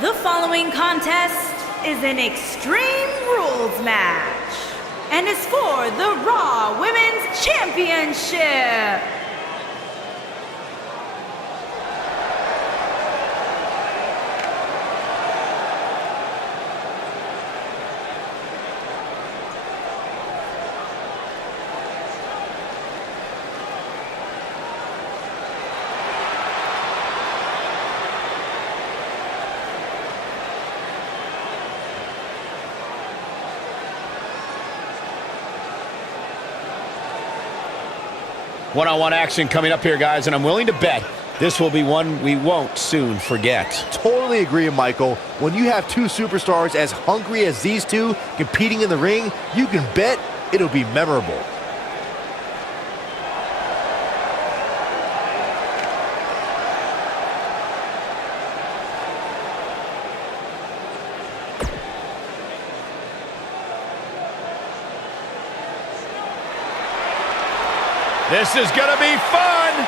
The following contest is an Extreme Rules match and is for the Raw Women's Championship. One-on-one action coming up here, guys, and I'm willing to bet this will be one we won't soon forget. Totally agree, Michael. When you have two superstars as hungry as these two competing in the ring, you can bet it'll be memorable. This is gonna be fun!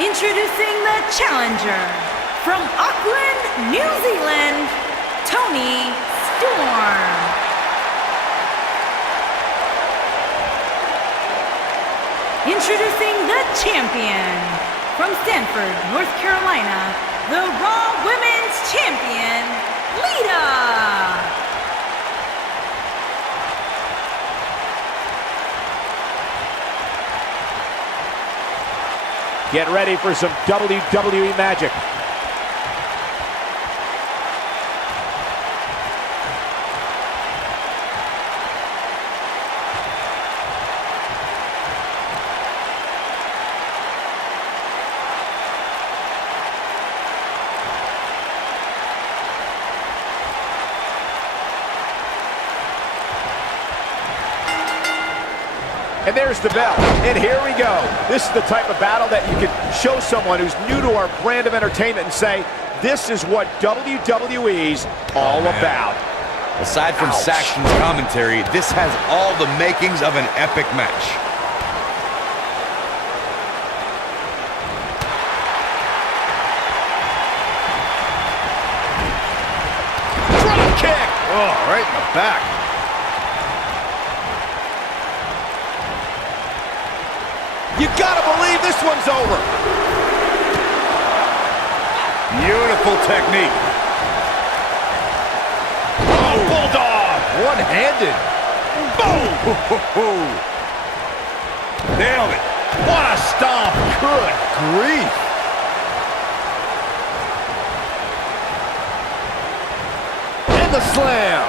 Introducing the challenger from Auckland, New Zealand, Toni Storm. Introducing the champion from Stanford, North Carolina, the Raw Women's Champion, Lita. Get ready for some WWE magic. And there's the bell, and here we go. This is the type of battle that you can show someone who's new to our brand of entertainment and say, this is what WWE's all about. Aside from Saxton's commentary, this has all the makings of an epic match. Drop kick! Oh, right in the back. You gotta believe this one's over. Beautiful technique. Oh, bulldog! One-handed. Boom! Nailed it. What a stomp! Good grief. And the slam.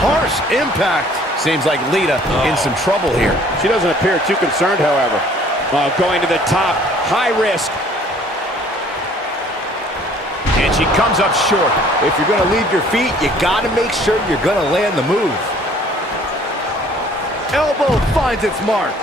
Harsh impact. Seems like Lita in some trouble here. She doesn't appear too concerned, however. Going to the top, high risk. And she comes up short. If you're going to leave your feet, you got to make sure you're going to land the move. Elbow finds its mark.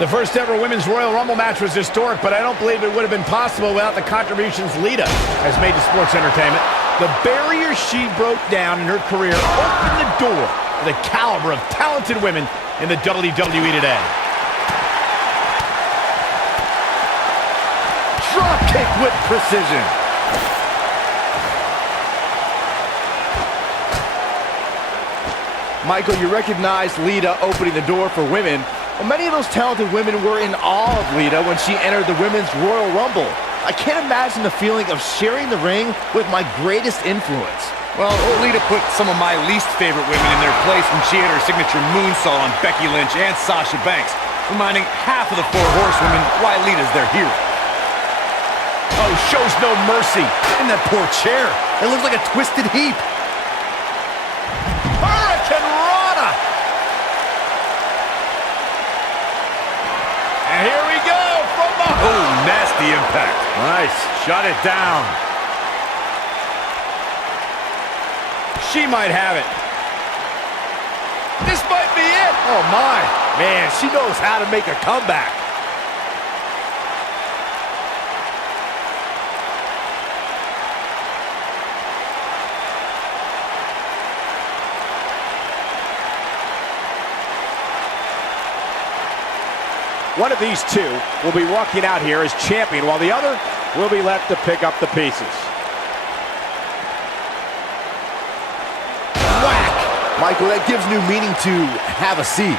The first ever Women's Royal Rumble match was historic, but I don't believe it would have been possible without the contributions Lita has made to sports entertainment. The barrier she broke down in her career opened the door to the caliber of talented women in the WWE today. Drop kick with precision. Michael, you recognize Lita opening the door for women. Well, many of those talented women were in awe of Lita when she entered the Women's Royal Rumble. I can't imagine the feeling of sharing the ring with my greatest influence. Well, Lita put some of my least favorite women in their place when she had her signature moonsault on Becky Lynch and Sasha Banks, reminding half of the four horsewomen why Lita's their hero. Oh, shows no mercy. And that poor chair. It looks like a twisted heap. Hurricane Rana! And here we go from the... Oh, nasty impact. Nice. Shut it down. She might have it. This might be it. Oh, my. Man, she knows how to make a comeback. One of these two will be walking out here as champion, while the other will be left to pick up the pieces. Whack! Michael, that gives new meaning to have a seat.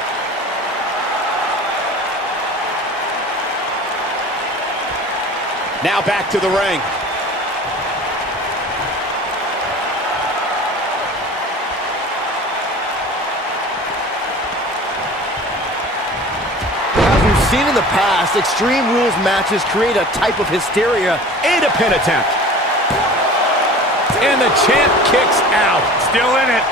Now back to the ring. Seen in the past, Extreme Rules matches create a type of hysteria. And a pin attempt. And the champ kicks out. Still in it.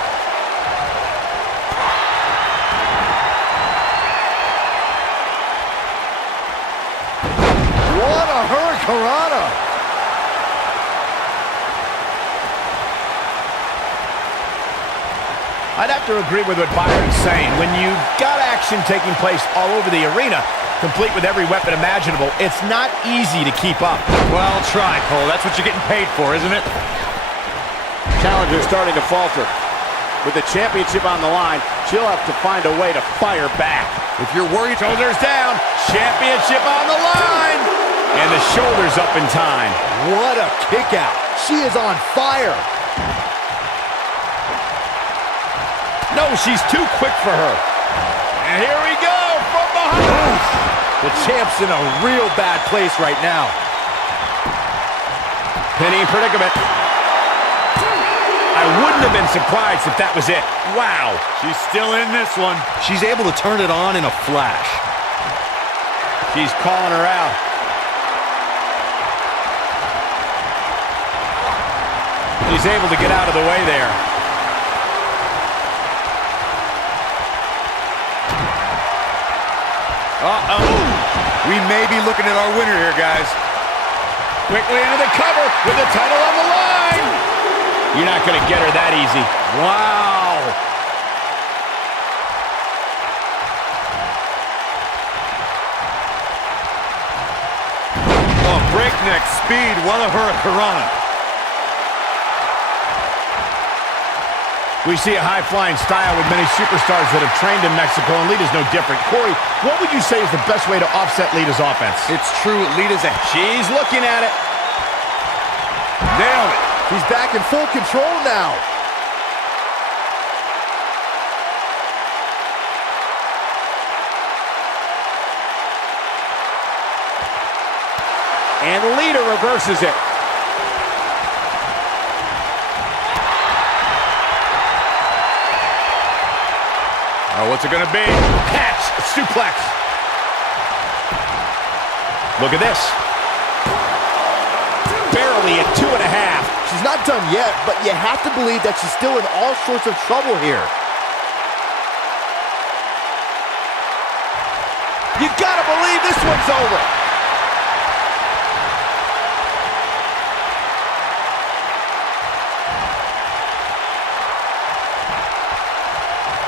What a hurricanrana! I'd have to agree with what Byron's saying. When you've got action taking place all over the arena, complete with every weapon imaginable, it's not easy to keep up. Well, try, Cole. That's what you're getting paid for, isn't it? Challenger starting to falter. With the championship on the line, she'll have to find a way to fire back. If you're worried, Shoulders down, championship on the line, and the shoulders up in time. What a kick out. She is on fire. No, she's too quick for her. And here we go from behind. The champ's in a real bad place right now. Pinning predicament. I wouldn't have been surprised if that was it. Wow. she's still in this one. She's able to turn it on in a flash. She's calling her out. She's able to get out of the way there. Uh-oh. We may be looking at our winner here, guys. Quickly into the cover with the title on the line. You're not going to get her that easy. Wow. Oh, breakneck speed. What a hurricanrana. We see a high-flying style with many superstars that have trained in Mexico, and Lita's no different. Corey, what would you say is the best way to offset Lita's offense? It's true. Lita's She's looking at it. nailed it. She's back in full control now. And Lita reverses it. Oh, what's it gonna be? Catch, suplex. Look at this. Barely at 2.5. She's not done yet, but you have to believe that she's still in all sorts of trouble here. You gotta believe this one's over.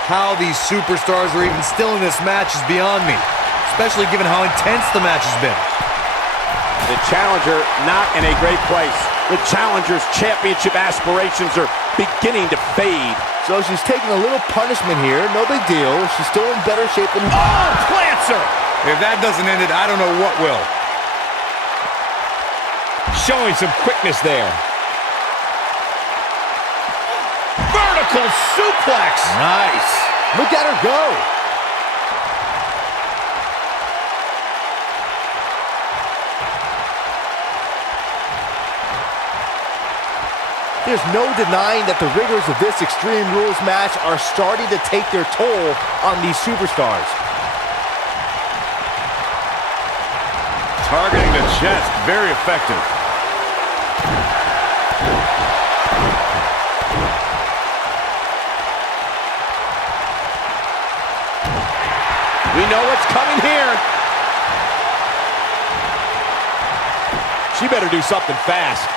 How these superstars are even still in this match is beyond me, especially given how intense the match has been. The challenger not in a great place. The challenger's championship aspirations are beginning to fade. So she's taking a little punishment here. No big deal. She's still in better shape than... Oh, plants her! If that doesn't end it, I don't know what will. Showing some quickness there. Vertical suplex! Nice. Look at her go. There's no denying that the rigors of this Extreme Rules match are starting to take their toll on these superstars. Targeting the chest, very effective. We know what's coming here. She better do something fast.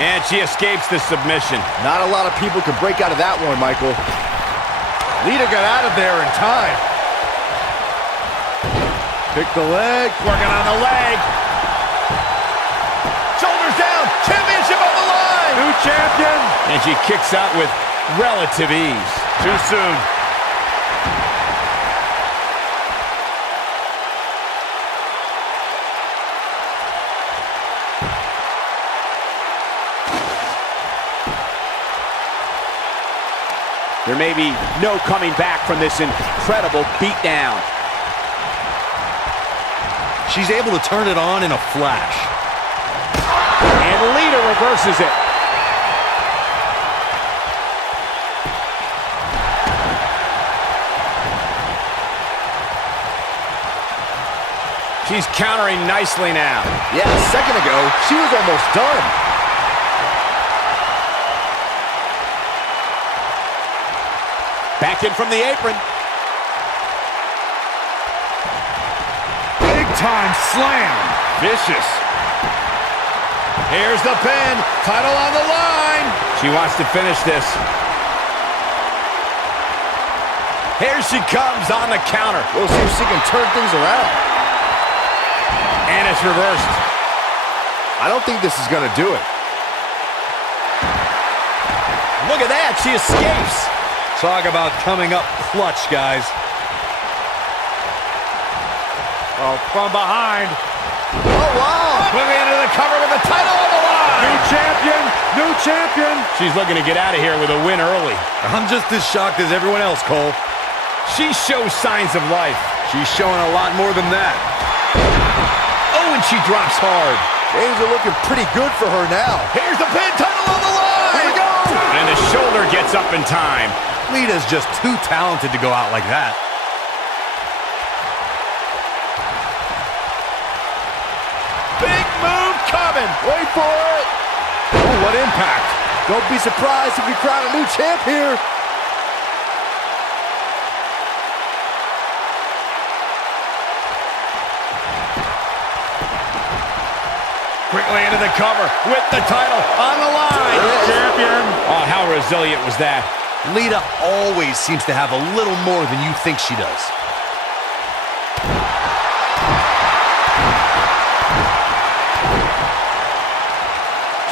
And she escapes the submission. Not a lot of people could break out of that one, Michael. Lita got out of there in time. Pick the leg. Working on the leg. Shoulders down. Championship on the line. New champion. And she kicks out with relative ease. Too soon. There may be no coming back from this incredible beatdown. She's able to turn it on in a flash. And Lita reverses it. She's countering nicely now. Yeah, a second ago, she was almost done. Back in from the apron. Big time slam. Vicious. Here's the pin. Title on the line. She wants to finish this. Here she comes on the counter. We'll see if she can turn things around. And it's reversed. I don't think this is going to do it. Look at that. She escapes. Talk about coming up clutch, guys. Oh, from behind. Oh, wow. Moving into the cover with the title on the line. New champion! New champion! She's looking to get out of here with a win early. I'm just as shocked as everyone else, Cole. She shows signs of life. She's showing a lot more than that. Oh, and she drops hard. Things are looking pretty good for her now. Here's the pin, title on the line. Here we go. And the shoulder gets up in time. Lita's just too talented to go out like that. Big move coming. Wait for it. Oh, what impact. Don't be surprised if we crown a new champ here. Quickly into the cover with the title on the line. Champion. Oh, how resilient was that? Lita always seems to have a little more than you think she does.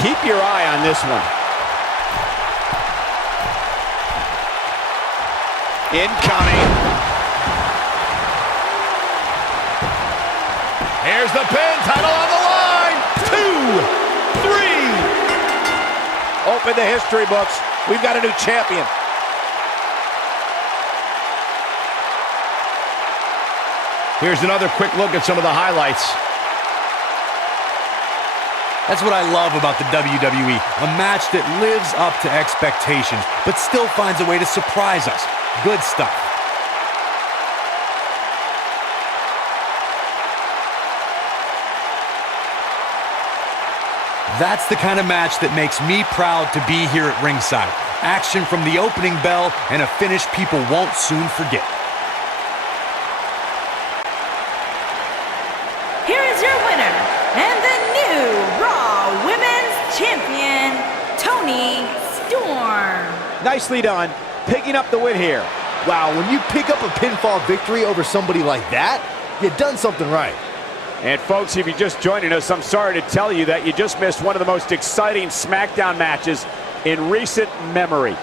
Keep your eye on this one. Incoming. Here's the pin, title on the line. 2, 3. Open the history books. We've got a new champion. Here's another quick look at some of the highlights. That's what I love about the WWE. A match that lives up to expectations, but still finds a way to surprise us. Good stuff. That's the kind of match that makes me proud to be here at ringside. Action from the opening bell and a finish people won't soon forget. Here is your winner and the new Raw Women's Champion, Toni Storm. Nicely done, picking up the win here. Wow, when you pick up a pinfall victory over somebody like that, you've done something right. And folks, if you're just joining us, I'm sorry to tell you that you just missed one of the most exciting SmackDown matches in recent memory.